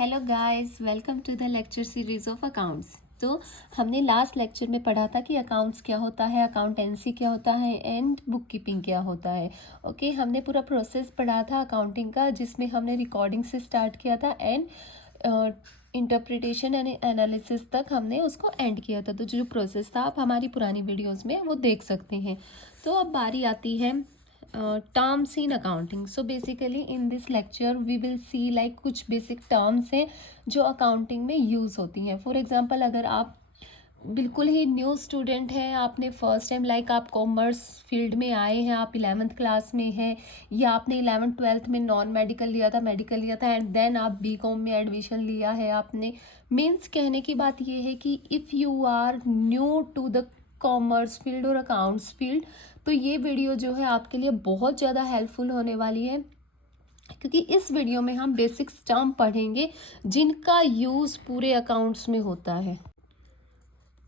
Hello guys, welcome to the lecture series of accounts. तो हमने last lecture में पढ़ा था कि अकाउंट्स क्या होता है, अकाउंटेंसी क्या होता है एंड बुक कीपिंग क्या होता है। ओके, हमने पूरा प्रोसेस पढ़ा था अकाउंटिंग का, जिसमें हमने रिकॉर्डिंग से स्टार्ट किया था एंड इंटरप्रिटेशन एंड एनालिसिस तक हमने उसको एंड किया था। तो जो प्रोसेस था आप हमारी पुरानी वीडियोज़ में वो देख सकते हैं। तो अब बारी आती है terms in accounting. So basically in this lecture we will see like कुछ बेसिक टर्म्स हैं जो अकाउंटिंग में यूज़ होती हैं। फॉर एग्जांपल, अगर आप बिल्कुल ही न्यू स्टूडेंट हैं, आपने फर्स्ट टाइम लाइक आप कॉमर्स फील्ड में आए हैं, आप 11th क्लास में हैं, या आपने 11th-12th में नॉन मेडिकल लिया था, मेडिकल लिया था एंड देन आप बीकॉम में एडमिशन लिया है आपने। मीन्स कहने की बात ये है कि if you are new to the commerce field और अकाउंट्स फील्ड, तो ये वीडियो जो है आपके लिए बहुत ज़्यादा हेल्पफुल होने वाली है, क्योंकि इस वीडियो में हम बेसिक टर्म पढ़ेंगे जिनका यूज़ पूरे अकाउंट्स में होता है।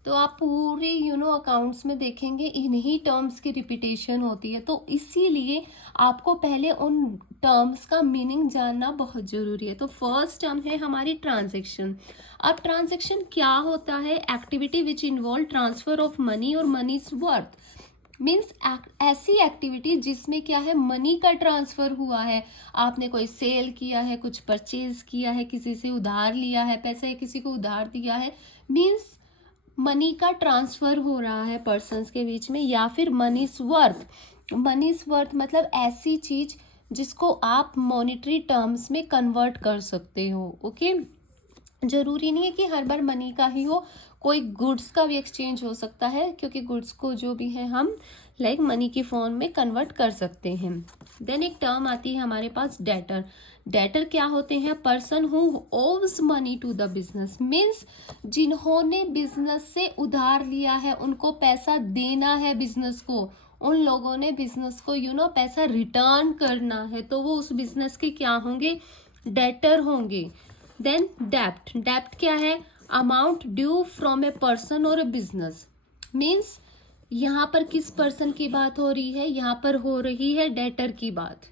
तो आप पूरे अकाउंट्स में देखेंगे इन्हीं टर्म्स की रिपीटेशन होती है, तो इसीलिए आपको पहले उन टर्म्स का मीनिंग जानना बहुत ज़रूरी है। तो फर्स्ट टर्म है हमारी ट्रांजैक्शन। अब ट्रांजैक्शन क्या होता है? Activity which involve transfer of money और मनीज वर्थ। मीन्स ऐसी एक्टिविटी जिसमें क्या है, मनी का ट्रांसफ़र हुआ है, आपने कोई सेल किया है, कुछ परचेज किया है, किसी से उधार लिया है पैसे, किसी को उधार दिया है, मीन्स मनी का ट्रांसफ़र हो रहा है पर्सन्स के बीच में। या फिर मनीज वर्थ। मनीज वर्थ मतलब ऐसी चीज़ जिसको आप मॉनेटरी टर्म्स में कन्वर्ट कर सकते हो। ओके, जरूरी नहीं है कि हर बार मनी का ही हो, कोई गुड्स का भी एक्सचेंज हो सकता है, क्योंकि गुड्स को जो भी है हम लाइक मनी की फॉर्म में कन्वर्ट कर सकते हैं। देन एक टर्म आती है हमारे पास डेटर। डेटर क्या होते हैं? Person who owes money to the business. Means जिन्होंने बिजनेस से उधार लिया है, उनको पैसा देना है बिजनेस को, उन लोगों ने बिजनेस को पैसा रिटर्न करना है, तो वो उस बिजनेस के क्या होंगे? डेटर होंगे। देन डेप्ट। डेप्ट क्या है? Amount due from a person और ए बिजनेस। मीन्स यहाँ पर किस पर्सन की बात हो रही है? यहाँ पर हो रही है डेटर की बात।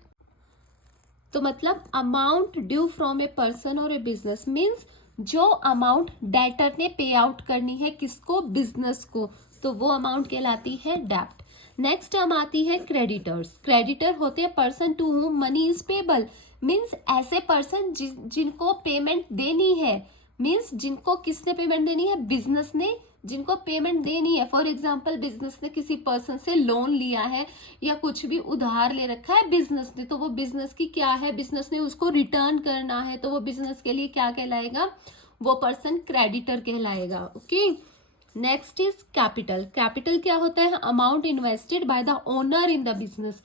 तो मतलब amount due from a person और ए बिजनेस मीन्स जो अमाउंट डेटर ने पे आउट करनी है किसको? बिजनेस को, तो वो अमाउंट कहलाती है डेप्ट। नेक्स्ट टर्म आती है क्रेडिटर्स। क्रेडिटर होते हैं person to whom money is payable. Means ऐसे पर्सन जिनको पेमेंट देनी है। मीन्स जिनको किसने पेमेंट देनी है? बिजनेस ने जिनको पेमेंट देनी है। फॉर एग्जाम्पल, बिजनेस ने किसी पर्सन से लोन लिया है या कुछ भी उधार ले रखा है बिजनेस ने, तो वो बिजनेस की क्या है? बिजनेस ने उसको रिटर्न करना है, तो वो बिजनेस के लिए क्या कहलाएगा? वो पर्सन क्रेडिटर कहलाएगा। Okay, next is capital. Capital क्या होता है? Amount invested by the owner in the business.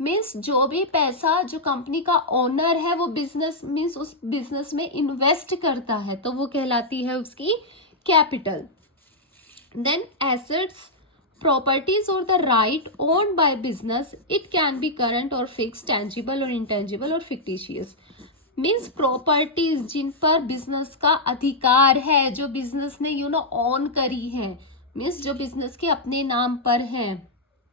Means जो भी पैसा जो कंपनी का ओनर है वो बिजनेस मीन्स उस बिजनेस में इन्वेस्ट करता है, तो वो कहलाती है उसकी capital. Then assets, properties or the right owned by business. It can be current or fixed, tangible or intangible or fictitious. Means properties जिन पर बिजनेस का अधिकार है, जो बिजनेस ने ऑन करी है, मीन्स जो बिजनेस के अपने नाम पर हैं,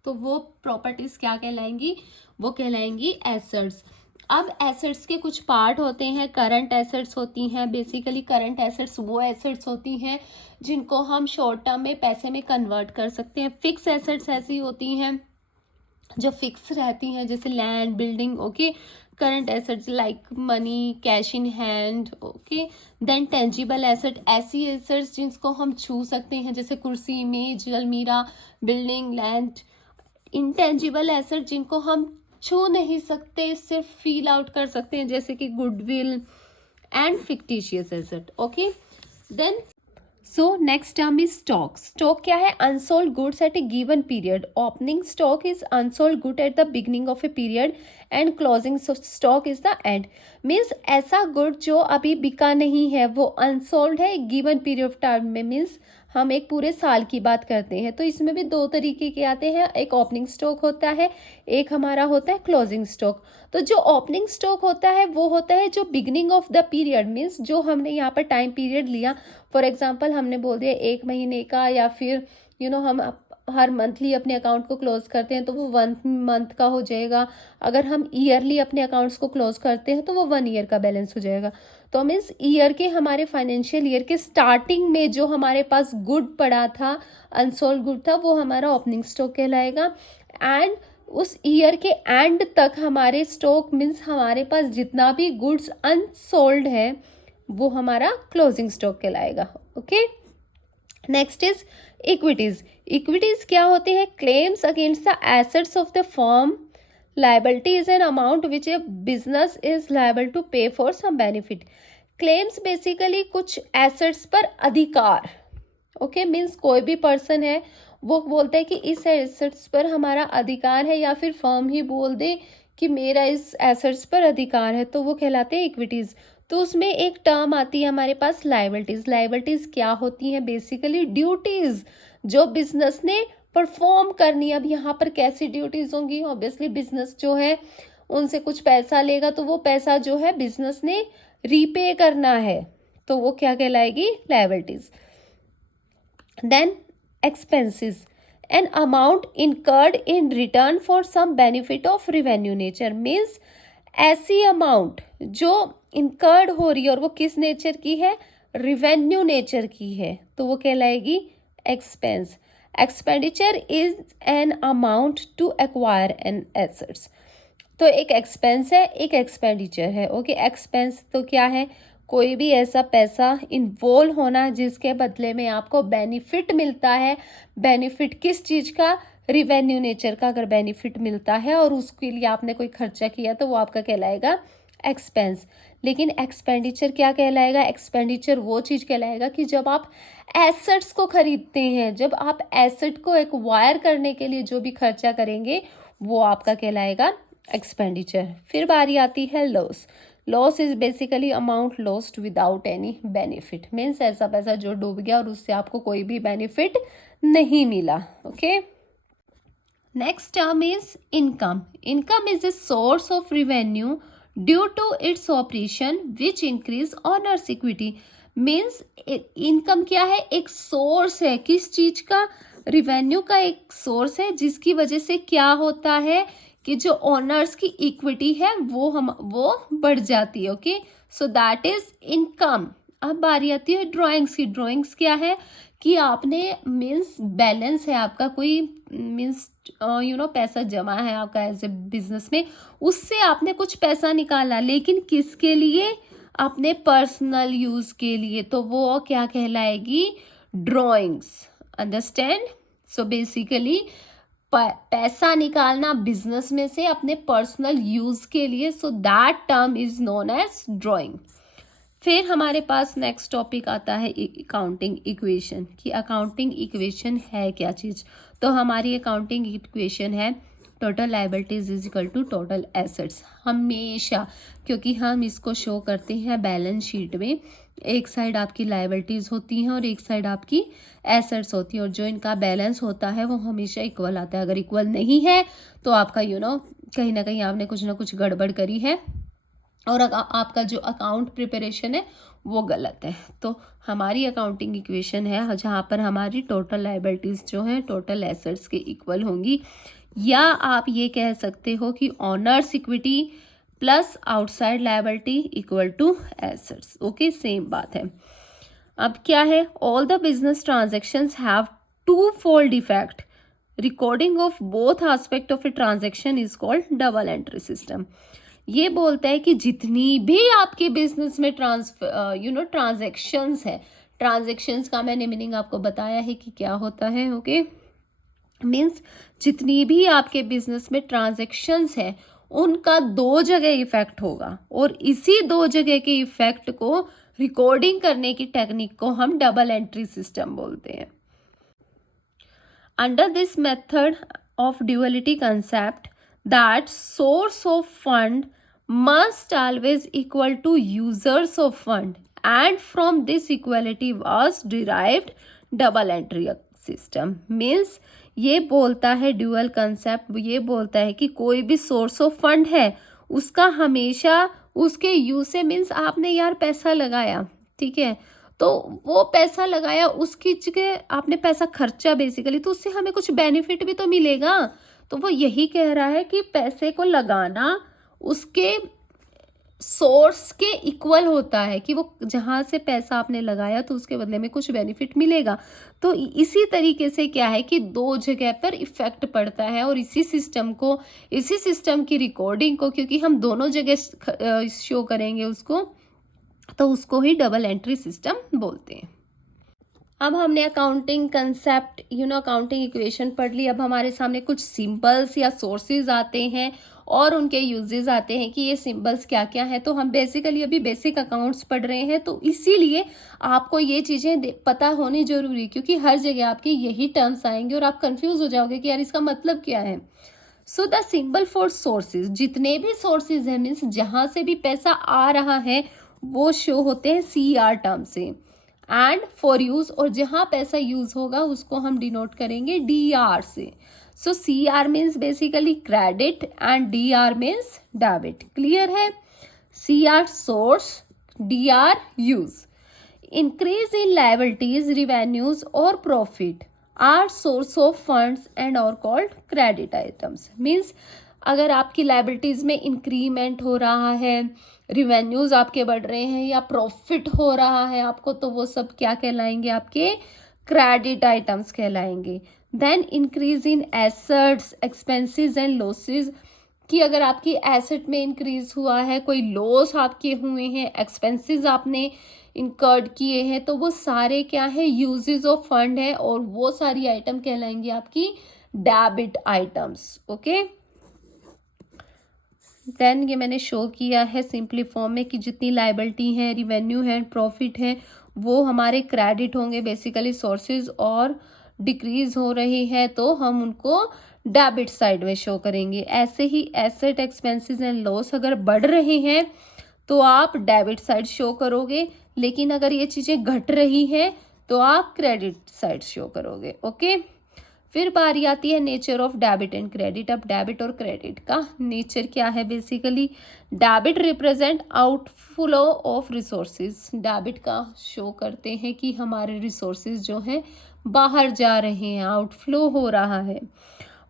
तो वो प्रॉपर्टीज क्या कहलाएंगी? वो कहलाएंगी एसेट्स। अब एसेट्स के कुछ पार्ट होते हैं। करंट एसेट्स होती हैं। बेसिकली करंट एसेट्स वो एसेट्स होती हैं जिनको हम शॉर्ट टर्म में पैसे में कन्वर्ट कर सकते हैं। फिक्स एसेट्स ऐसी होती हैं जो फिक्स रहती हैं, जैसे land, building. Okay, current assets like money, cash in hand. Okay, then tangible asset, ऐसी एसेट्स जिसको हम छू सकते हैं, जैसे कुर्सी, मेज, अलमीरा, बिल्डिंग, लैंड। इंटेंजिबल एसेट जिनको हम छू नहीं सकते, सिर्फ फील आउट कर सकते हैं, जैसे कि goodwill. And fictitious asset. Okay, then so next term is stock. Stock क्या है? Unsold goods at a given period. Opening stock is unsold good at the beginning of a period and closing stock is the end. Means ऐसा good जो अभी बिका नहीं है, वो unsold है गिवन पीरियड ऑफ टाइम में। मीन्स हम एक पूरे साल की बात करते हैं, तो इसमें भी दो तरीके के आते हैं। एक ओपनिंग स्टॉक होता है, एक हमारा होता है क्लोजिंग स्टॉक। तो जो ओपनिंग स्टॉक होता है वो होता है जो beginning of the period, means जो हमने यहाँ पर टाइम पीरियड लिया। फॉर एग्जाम्पल हमने बोल दिया 1 महीने का, या फिर हम हर मंथली अपने अकाउंट को क्लोज करते हैं तो वो 1 मंथ का हो जाएगा, अगर हम ईयरली अपने अकाउंट्स को क्लोज करते हैं तो वो 1 ईयर का बैलेंस हो जाएगा। तो मीन्स ईयर के, हमारे फाइनेंशियल ईयर के स्टार्टिंग में जो हमारे पास गुड पड़ा था, अनसोल्ड गुड था, वो हमारा ओपनिंग स्टॉक कहलाएगा। एंड उस ईयर के एंड तक हमारे स्टॉक मीन्स हमारे पास जितना भी गुड्स अनसोल्ड है वो हमारा क्लोजिंग स्टॉक कहलाएगा। Okay, next is equities. Equities क्या होते हैं? Claims against the assets of the firm. Liability is an amount which a business is liable to pay for some benefit. Claims basically कुछ assets पर अधिकार। Okay, means कोई भी person है वो बोलता है कि इस एसेट्स पर हमारा अधिकार है, या फिर फर्म ही बोल दे कि मेरा इस एसेट्स पर अधिकार है, तो वो कहलाते हैं इक्विटीज। तो उसमें एक टर्म आती है हमारे पास लायबिलिटीज। लायबिलिटीज क्या होती हैं? बेसिकली ड्यूटीज जो बिजनेस ने परफॉर्म करनी है। अब यहाँ पर कैसी ड्यूटीज होंगी? ऑब्वियसली बिजनेस जो है उनसे कुछ पैसा लेगा, तो वो पैसा जो है बिजनेस ने रीपे करना है, तो वो क्या कहलाएगी? Liabilities. Then expenses, an amount incurred in return for some benefit of revenue nature. Means ऐसी अमाउंट जो इनकर्ड हो रही है और वो किस नेचर की है? रिवेन्यू नेचर की है, तो वो कहलाएगी expense. Expenditure is an amount to acquire an assets. तो एक एक्सपेंस है, एक एक्सपेंडिचर है। ओके, एक्सपेंस तो क्या है? कोई भी ऐसा पैसा इन्वॉल्व होना जिसके बदले में आपको बेनिफिट मिलता है। बेनिफिट किस चीज़ का? रिवेन्यू नेचर का अगर बेनिफिट मिलता है और उसके लिए आपने कोई खर्चा किया तो वो आपका कहलाएगा एक्सपेंस। लेकिन एक्सपेंडिचर क्या कहलाएगा? एक्सपेंडिचर वो चीज़ कहलाएगा कि जब आप एसेट्स को खरीदते हैं, जब आप एसेट को एक्वायर करने के लिए जो भी खर्चा करेंगे वो आपका कहलाएगा एक्सपेंडिचर। फिर बारी आती है loss. Loss is basically amount lost without any benefit. Means ऐसा पैसा जो डूब गया और उससे आपको कोई भी बेनिफिट नहीं मिला। Okay, next term is income. Income is a source of revenue due to its operation which increase owners equity. Means income क्या है? एक सोर्स है। किस चीज का? रिवेन्यू का एक सोर्स है, जिसकी वजह से क्या होता है कि जो ओनर्स की इक्विटी है वो बढ़ जाती है। Okay, so that is income. अब बारी आती है ड्राइंग्स की। ड्राइंग्स क्या है कि आपने मीन्स बैलेंस है आपका, कोई मीन्स पैसा जमा है आपका एज ए बिजनेस में, उससे आपने कुछ पैसा निकाला, लेकिन किसके लिए? अपने पर्सनल यूज के लिए, तो वो क्या कहलाएगी? ड्राइंग्स। अंडरस्टैंड? सो बेसिकली पैसा निकालना बिजनेस में से अपने पर्सनल यूज के लिए, so that term is known as drawing. फिर हमारे पास नेक्स्ट टॉपिक आता है अकाउंटिंग इक्वेशन। कि अकाउंटिंग इक्वेशन है क्या चीज़? तो हमारी अकाउंटिंग इक्वेशन है total liabilities is equal to total assets. हमेशा, क्योंकि हम इसको शो करते हैं बैलेंस शीट में, एक साइड आपकी लायबिलिटीज़ होती हैं और एक साइड आपकी एसेट्स होती हैं, और जो इनका बैलेंस होता है वो हमेशा इक्वल आता है। अगर इक्वल नहीं है तो आपका कहीं ना कहीं आपने कुछ ना कुछ गड़बड़ करी है और आपका जो अकाउंट प्रिपरेशन है वो गलत है। तो हमारी अकाउंटिंग इक्वेशन है जहाँ पर हमारी टोटल लायबिलिटीज़ जो हैं टोटल एसेट्स के इक्वल होंगी, या आप ये कह सकते हो कि owner's equity plus outside liability equal to assets. Okay, same बात है। अब क्या है? All the business transactions have two fold effect. Recording of both aspect of a transaction is called double entry system. ये बोलता है कि जितनी भी आपके बिजनेस में ट्रांजेक्शन्स है, ट्रांजेक्शन्स का मैंने मीनिंग आपको बताया है कि क्या होता है। ओके, मीन्स जितनी भी आपके बिजनेस में ट्रांजेक्शन्स है उनका 2 जगह इफेक्ट होगा, और इसी 2 जगह के इफेक्ट को रिकॉर्डिंग करने की टेक्निक को हम डबल एंट्री सिस्टम बोलते हैं। Under this method of duality concept, that source of fund must always equal to users of fund, and from this equality was derived double entry system. means ये बोलता है dual concept, ये बोलता है कि कोई भी सोर्स ऑफ फंड है उसका हमेशा उसके यूज से, मीन्स आपने यार पैसा लगाया, ठीक है, तो वो पैसा लगाया, उसकी जगह आपने पैसा खर्चा बेसिकली, तो उससे हमें कुछ बेनिफिट भी तो मिलेगा। तो वो यही कह रहा है कि पैसे को लगाना उसके सोर्स के इक्वल होता है, कि वो जहाँ से पैसा आपने लगाया तो उसके बदले में कुछ बेनिफिट मिलेगा। तो इसी तरीके से क्या है कि दो जगह पर इफेक्ट पड़ता है, और इसी सिस्टम की रिकॉर्डिंग को, क्योंकि हम दोनों जगह शो करेंगे उसको, तो उसको ही डबल एंट्री सिस्टम बोलते हैं। अब हमने अकाउंटिंग कंसेप्ट अकाउंटिंग इक्वेशन पढ़ ली। अब हमारे सामने कुछ सिंबल्स या सोर्सेज आते हैं और उनके यूजेस आते हैं कि ये सिंबल्स क्या क्या है। तो हम बेसिकली अभी बेसिक अकाउंट्स पढ़ रहे हैं, तो इसीलिए आपको ये चीज़ें पता होनी जरूरी, क्योंकि हर जगह आपके यही टर्म्स आएंगे और आप कंफ्यूज हो जाओगे कि यार इसका मतलब क्या है। So the symbol for sources, जितने भी सोर्सेज हैं, मीन्स जहाँ से भी पैसा आ रहा है, वो शो होते हैं CR टर्म से। एंड फॉर यूज, और जहाँ पैसा यूज होगा उसको हम डिनोट करेंगे DR से। So CR means basically credit and DR means debit. Clear है? CR source, DR use. Increase in liabilities, revenues और profit are source of funds and और कॉल्ड क्रेडिट आइटम्स। मीन्स अगर आपकी लायबिलिटीज में increment हो रहा है, रिवेन्यूज आपके बढ़ रहे हैं, या प्रॉफिट हो रहा है आपको, तो वो सब क्या कहलाएंगे? आपके क्रेडिट आइटम्स कहलाएंगे। Then increase in assets, expenses and losses, कि अगर आपकी एसेट में इंक्रीज हुआ है, कोई लॉस आपके हुए हैं, एक्सपेंसेस आपने इंकर्ड किए हैं, तो वो सारे क्या है? यूजेस ऑफ फंड है, और वो सारी आइटम कहलाएंगी आपकी डेबिट आइटम्स। ओके, देन ये मैंने शो किया है सिंपली फॉर्म में कि जितनी लायबिलिटी है, रिवेन्यू है, प्रॉफिट है, वो हमारे क्रेडिट होंगे बेसिकली सोर्सेज, और डिक्रीज हो रही है तो हम उनको डेबिट साइड में शो करेंगे। ऐसे ही एसेट, एक्सपेंसेस एंड लॉस अगर बढ़ रहे हैं तो आप डेबिट साइड शो करोगे, लेकिन अगर ये चीज़ें घट रही हैं तो आप क्रेडिट साइड शो करोगे। ओके, फिर बारी आती है nature of debit and credit. अब डेबिट और क्रेडिट का नेचर क्या है? Basically debit represent outflow of resources. Debit का शो करते हैं कि हमारे रिसोर्सेज जो हैं बाहर जा रहे हैं, आउटफ्लो हो रहा है।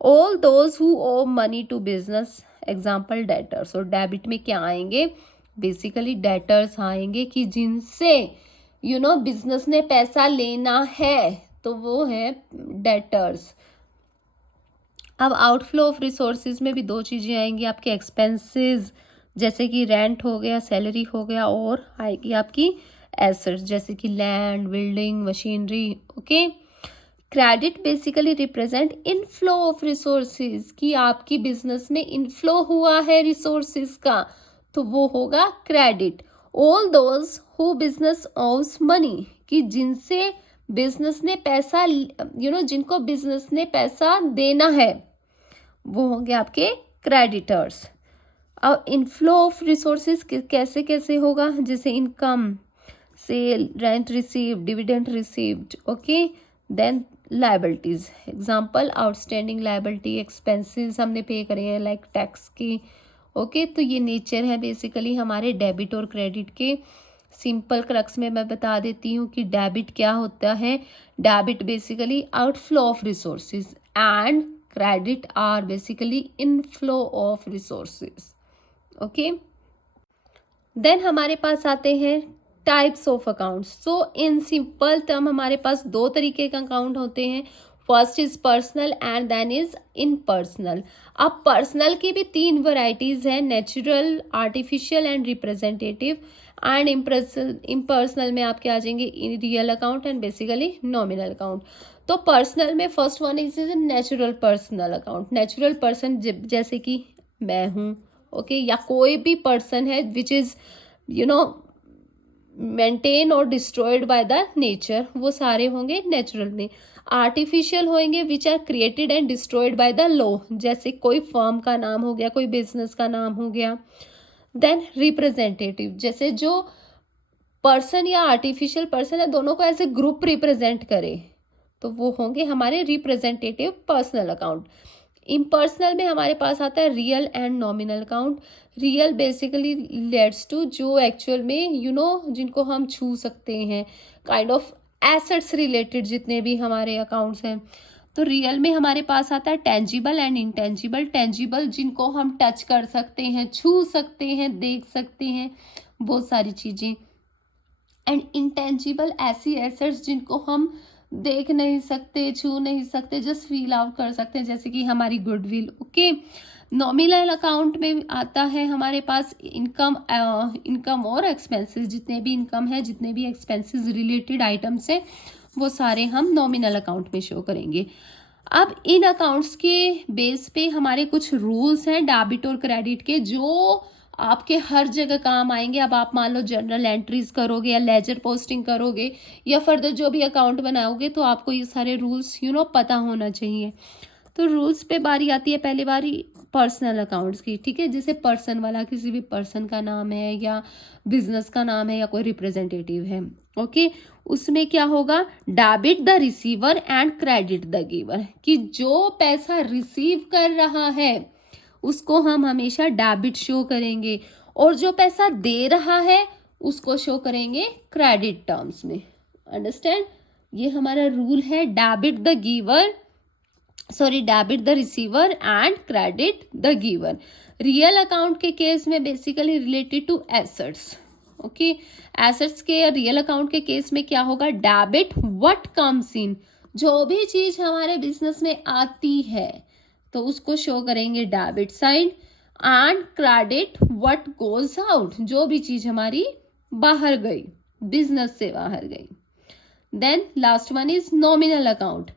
All those who owe money to business, example debtors. और डेबिट में क्या आएंगे? बेसिकली डेटर्स आएंगे कि जिनसे बिजनेस ने पैसा लेना है, तो वो है डेटर्स। अब आउटफ्लो ऑफ रिसोर्सेज में भी दो चीज़ें आएंगी आपके, एक्सपेंसेस जैसे कि रेंट हो गया, सैलरी हो गया, और आएगी आपकी एसेट्स जैसे कि land, building, machinery. Okay, credit basically represent inflow of resources, कि आपकी बिजनेस में इनफ्लो हुआ है रिसोर्सेज का, तो वो होगा credit. All those who business obs money, कि जिनसे बिजनेस ने पैसा जिनको बिजनेस ने पैसा देना है, वो होंगे आपके क्रेडिटर्स। अब इनफ्लो ऑफ रिसोर्सेज कैसे कैसे होगा? जैसे income, sale, rent received, dividend received. Okay, then liabilities, example outstanding liability, expenses हमने पे करे हैं लाइक टैक्स की। ओके, तो ये नेचर है बेसिकली हमारे डेबिट और क्रेडिट के। सिंपल क्रक्स में मैं बता देती हूँ कि डेबिट क्या होता है। Debit basically outflow of resources and credit are basically inflow of resources. Okay, then हमारे पास आते हैं types of accounts. So in simple term हमारे पास दो तरीके का अकाउंट होते हैं। First is personal and then is impersonal. अब पर्सनल की भी तीन वैरायटीज हैं, natural, artificial and representative. And impersonal में आपके आ जाएंगे real account and basically nominal account. तो पर्सनल में first one is natural personal account. Natural person जैसे कि मैं हूँ, ओके, या कोई भी पर्सन है विच इज मेंटेन और डिस्ट्रॉयड बाय द नेचर, वो सारे होंगे नेचुरल में। आर्टिफिशियल होंगे which are created and destroyed by the law, जैसे कोई फर्म का नाम हो गया, कोई बिजनेस का नाम हो गया। देन रिप्रेजेंटेटिव, जैसे जो पर्सन या आर्टिफिशियल पर्सन है दोनों को ऐसे ग्रुप रिप्रेजेंट करे, तो वो होंगे हमारे रिप्रेजेंटेटिव पर्सनल अकाउंट। इम्पर्सनल में हमारे पास आता है real and nominal account. Real basically let's to जो एक्चुअल में जिनको हम छू सकते हैं, काइंड ऑफ एसेट्स रिलेटेड जितने भी हमारे अकाउंट्स हैं। तो रियल में हमारे पास आता है टेंजिबल एंड इंटेंजिबल। टेंजिबल जिनको हम टच कर सकते हैं, छू सकते हैं, देख सकते हैं, बहुत सारी चीज़ें। एंड इंटेंजिबल ऐसी एसेट्स जिनको हम देख नहीं सकते, छू नहीं सकते, जस्ट फील आउट कर सकते हैं, जैसे कि हमारी गुडविल। ओके, नॉमिनल अकाउंट में आता है हमारे पास इनकम और एक्सपेंसेस। जितने भी इनकम है, जितने भी एक्सपेंसेस रिलेटेड आइटम्स हैं, वो सारे हम नॉमिनल अकाउंट में शो करेंगे। अब इन अकाउंट्स के बेस पे हमारे कुछ रूल्स हैं डेबिट और क्रेडिट के, जो आपके हर जगह काम आएंगे। अब आप मान लो जनरल एंट्रीज करोगे या लेजर पोस्टिंग करोगे या फर्दर जो भी अकाउंट बनाओगे, तो आपको ये सारे रूल्स पता होना चाहिए। तो रूल्स पे बारी आती है, पहली बारी पर्सनल अकाउंट्स की, ठीक है। जैसे पर्सन वाला किसी भी पर्सन का नाम है या बिजनेस का नाम है या कोई रिप्रेजेंटेटिव है। ओके, उसमें क्या होगा, debit the receiver and credit the giver, कि जो पैसा रिसीव कर रहा है उसको हम हमेशा डेबिट शो करेंगे, और जो पैसा दे रहा है उसको शो करेंगे क्रेडिट टर्म्स में। अंडरस्टैंड, ये हमारा रूल है, debit the receiver and credit the giver. Real account के केस में basically related to assets. Okay, assets के या रियल अकाउंट के केस में क्या होगा, डेबिट व्हाट कम्स इन, जो भी चीज हमारे बिजनेस में आती है तो उसको शो करेंगे debit side, and credit what goes out, जो भी चीज हमारी बाहर गई, बिजनेस से बाहर गई। Then last one is nominal account,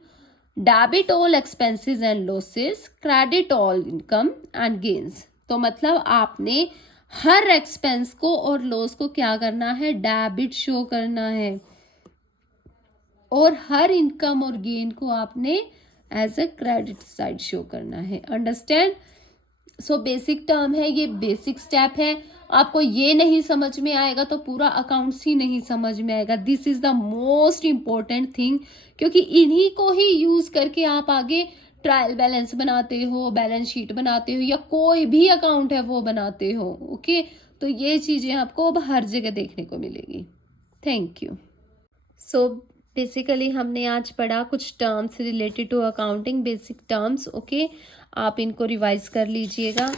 debit all expenses and losses, credit all income and gains. तो मतलब आपने हर एक्सपेंस को और लॉस को क्या करना है, डेबिट शो करना है, और हर इनकम और गेन को आपने as a credit side show करना है। अंडरस्टैंड, सो बेसिक टर्म है, ये बेसिक स्टेप है। आपको ये नहीं समझ में आएगा तो पूरा अकाउंट्स ही नहीं समझ में आएगा। This is the most important thing, क्योंकि इन्हीं को ही यूज करके आप आगे ट्रायल बैलेंस बनाते हो, बैलेंस शीट बनाते हो, या कोई भी अकाउंट है वो बनाते हो। ओके, तो ये चीजें आपको अब हर जगह देखने को मिलेगी। Thank you. सो बेसिकली हमने आज पढ़ा कुछ terms related to accounting, basic terms. Okay, आप इनको रिवाइज कर लीजिएगा।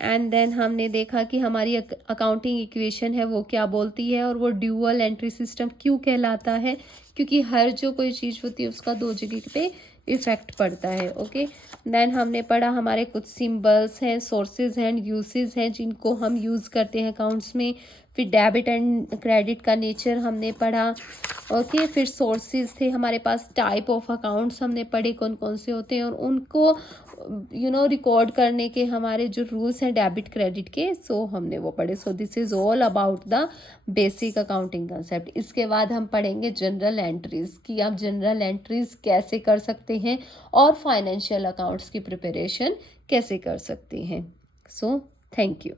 एंड देन हमने देखा कि हमारी अकाउंटिंग इक्वेशन है वो क्या बोलती है, और वो ड्यूअल एंट्री सिस्टम क्यों कहलाता है, क्योंकि हर जो कोई चीज़ होती है उसका दो जगह पे इफेक्ट पड़ता है। ओके, देन हमने पढ़ा हमारे कुछ सिंबल्स हैं, सोर्सेज हैं, यूसेज हैं जिनको हम यूज़ करते हैं अकाउंट्स में। फिर डेबिट एंड क्रेडिट का नेचर हमने पढ़ा। ओके, फिर सोर्सेज थे हमारे पास, टाइप ऑफ अकाउंट्स हमने पढ़े कौन कौन से होते हैं, और उनको रिकॉर्ड करने के हमारे जो रूल्स हैं डेबिट क्रेडिट के, सो हमने वो पढ़े। So this is all about the basic accounting concept. इसके बाद हम पढ़ेंगे जनरल एंट्रीज, कि आप जनरल एंट्रीज कैसे कर सकते हैं और फाइनेंशियल अकाउंट्स की प्रिपरेशन कैसे कर सकते हैं। So thank you.